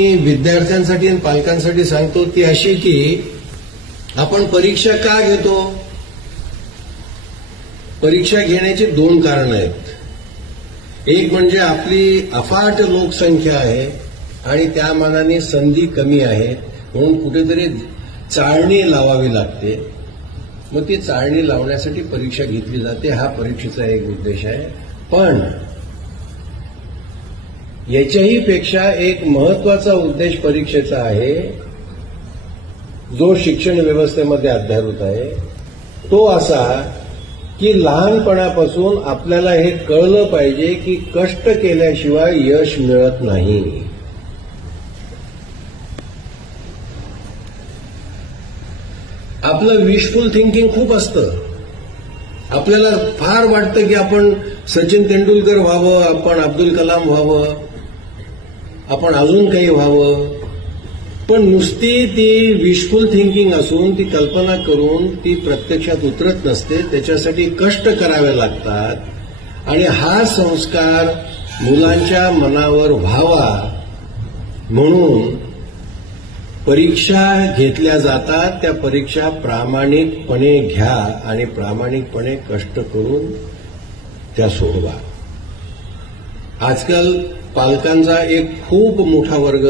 मी विद्यार्थ्यांसाठी आणि पालकांसाठी सांगतो ती अशी की आपण परीक्षा का घेतो. परीक्षा घेण्याची दोन कारणं आहेत. एक म्हणजे आपली अफाट लोकसंख्या आहे आणि त्या मानाने संधी कमी आहेत, म्हणून कुठेतरी चाळणी लावावी लागते. मग ती चाळणी लावण्यासाठी परीक्षा घेतली जाते. हा परीक्षेचा एक उद्देश आहे. पण याच्याही पेक्षा एक महत्वाचा उद्देश परीक्षेचा आहे, जो शिक्षण व्यवस्थेमध्ये अध्यारूत आहे. तो असा की लहानपणापासून आपल्याला हे कळलं पाहिजे की कष्ट केल्याशिवाय यश मिळत नाही. आपलं विशफुल थिंकिंग खूप असतं. आपल्याला फार वाटतं की आपण सचिन तेंडुलकर व्हावं, आपण अब्दुल कलाम व्हावं, आपण अजून काही व्हावं. पण नुसती ती विशफुल थिंकिंग असून ती कल्पना करून ती प्रत्यक्षात उतरत नसते. त्याच्यासाठी कष्ट करावे लागतात आणि हा संस्कार मुलांच्या मनावर व्हावा म्हणून परीक्षा घेतल्या जातात. त्या परीक्षा प्रामाणिकपणे घ्या आणि प्रामाणिकपणे कष्ट करून त्या सोडवा. आजकाल पालकांचा एक खूप मोठा वर्ग